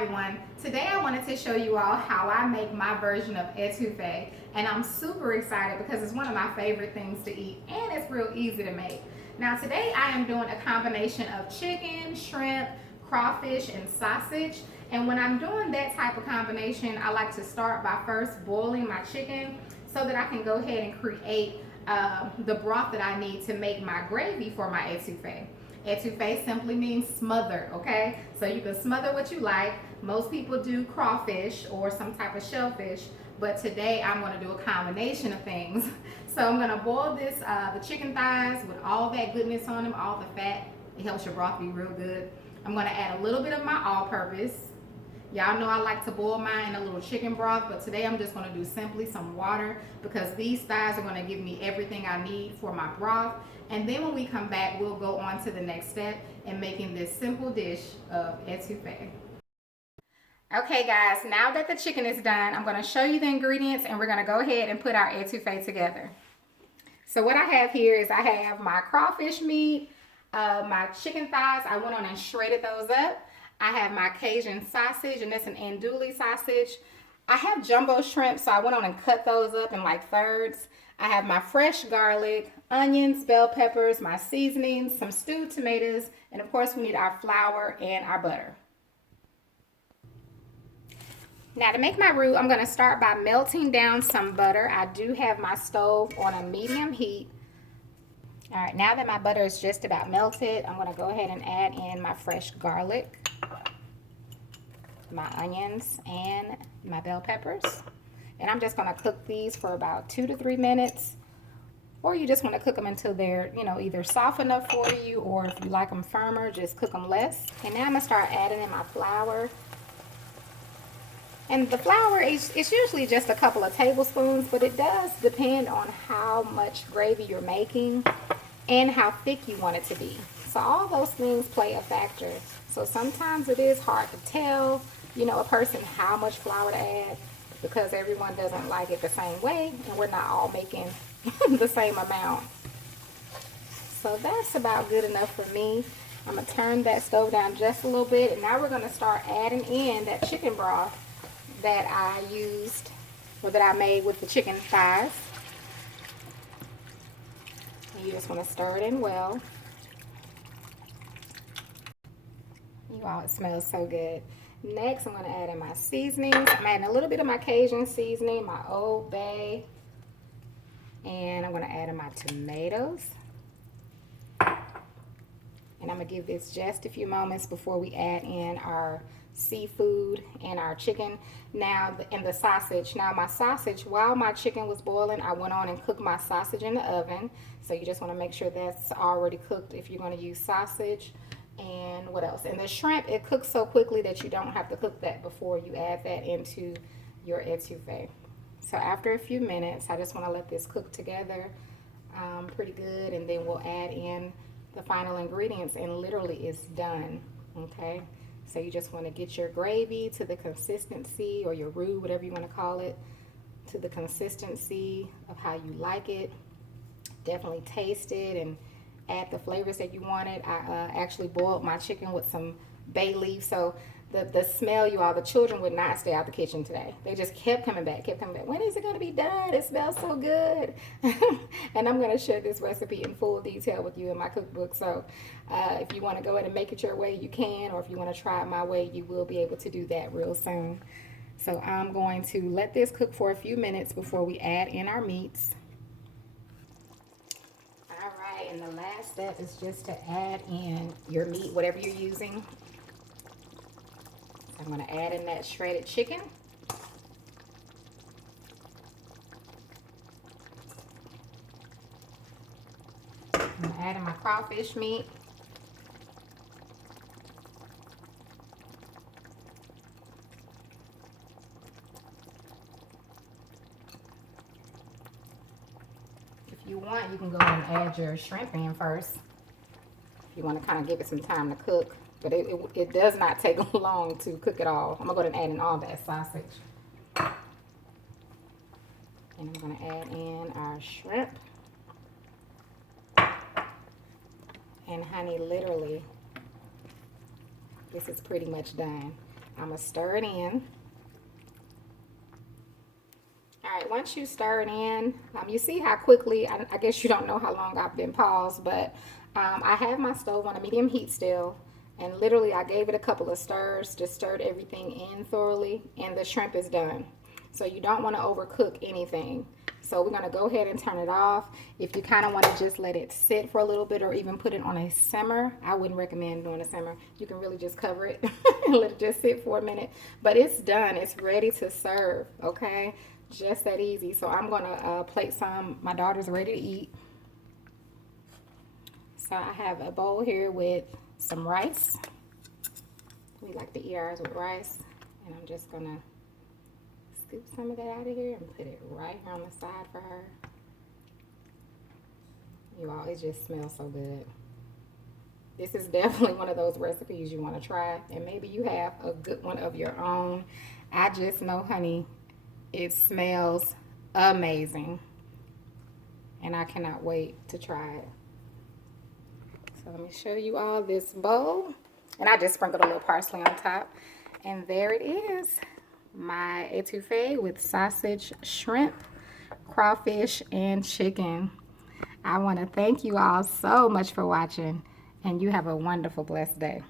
everyone. Today I wanted to show you all how I make my version of etouffee, and I'm super excited because it's one of my favorite things to eat and it's real easy to make. Now today I am doing a combination of chicken, shrimp, crawfish, and sausage. And when I'm doing that type of combination, I like to start by first boiling my chicken so that I can go ahead and create the broth that I need to make my gravy for my etouffee. Etouffee simply means smothered, okay? So you can smother what you like. Most people do crawfish or some type of shellfish, but today I'm going to do a combination of things. So I'm going to boil this, the chicken thighs with all that goodness on them, all the fat. It helps your broth be real good. I'm going to add a little bit of my all-purpose. Y'all know I like to boil mine in a little chicken broth, but today I'm just going to do simply some water because these thighs are going to give me everything I need for my broth. And then when we come back, we'll go on to the next step in making this simple dish of etouffee. Okay guys, now that the chicken is done, I'm going to show you the ingredients and we're going to go ahead and put our etouffee together. So what I have here is I have my crawfish meat, my chicken thighs. I went on and shredded those up. I have my Cajun sausage, and that's an andouille sausage. I have jumbo shrimp, so I went on and cut those up in like thirds. I have my fresh garlic, onions, bell peppers, my seasonings, some stewed tomatoes, and of course we need our flour and our butter. Now to make my roux, I'm going to start by melting down some butter. I do have my stove on a medium heat. All right, now that my butter is just about melted, I'm going to go ahead and add in my fresh garlic, my onions, and my bell peppers. And I'm just going to cook these for about 2 to 3 minutes. Or you just want to cook them until they're, either soft enough for you, or if you like them firmer, just cook them less. And now I'm going to start adding in my flour. And the flour is usually just a couple of tablespoons, but it does depend on how much gravy you're making and how thick you want it to be. So all those things play a factor. So sometimes it is hard to tell, a person how much flour to add because everyone doesn't like it the same way and we're not all making the same amount. So that's about good enough for me. I'm going to turn that stove down just a little bit, and now we're going to start adding in that chicken broth that I used, or that I made with the chicken thighs. And you just want to stir it in well. You all, it smells so good. Next, I'm going to add in my seasonings. I'm adding a little bit of my Cajun seasoning, my Old Bay, and I'm going to add in my tomatoes. And I'm going to give this just a few moments before we add in our seafood and our chicken. Now, and the sausage. Now, my sausage, while my chicken was boiling, I went on and cooked my sausage in the oven. So you just want to make sure that's already cooked if you're going to use sausage. And what else? And the shrimp, it cooks so quickly that you don't have to cook that before you add that into your etouffee. So after a few minutes, I just want to let this cook together pretty good, and then we'll add in the final ingredients, and literally it's done. Okay, so you just want to get your gravy to the consistency, or your roux, whatever you want to call it, to the consistency of how you like it. Definitely taste it and add the flavors that you wanted. I actually boiled my chicken with some bay leaf, so the smell, you all, the children would not stay out the kitchen today. They just kept coming back. When is it going to be done? It smells so good. And I'm going to share this recipe in full detail with you in my cookbook. So if you want to go ahead and make it your way, you can. Or if you want to try it my way, you will be able to do that real soon. So I'm going to let this cook for a few minutes before we add in our meats. All right, and the last step is just to add in your meat, whatever you're using. I'm going to add in that shredded chicken. I'm going to add in my crawfish meat. If you want, you can go ahead and add your shrimp in first, if you want to kind of give it some time to cook. But it does not take long to cook it all. I'm going to go ahead and add in all that sausage. And I'm going to add in our shrimp. And honey, literally, this is pretty much done. I'm going to stir it in. All right, once you stir it in, you see how quickly, I guess you don't know how long I've been paused, but I have my stove on a medium heat still, and literally I gave it a couple of stirs, just stirred everything in thoroughly, and the shrimp is done. So you don't want to overcook anything. So we're going to go ahead and turn it off. If you kind of want to just let it sit for a little bit or even put it on a simmer, I wouldn't recommend doing a simmer. You can really just cover it and let it just sit for a minute. But it's done. It's ready to serve, okay? Just that easy. So I'm going to plate some. My daughter's ready to eat. So I have a bowl here with some rice. We like to eat ours with rice. And I'm just going to scoop some of that out of here and put it right here on the side for her. You all, it just smells so good. This is definitely one of those recipes you want to try. And maybe you have a good one of your own. I just know, honey, it smells amazing. And I cannot wait to try it. So let me show you all this bowl. And I just sprinkled a little parsley on top. And there it is. My etouffee with sausage, shrimp, crawfish, and chicken. I want to thank you all so much for watching. And you have a wonderful, blessed day.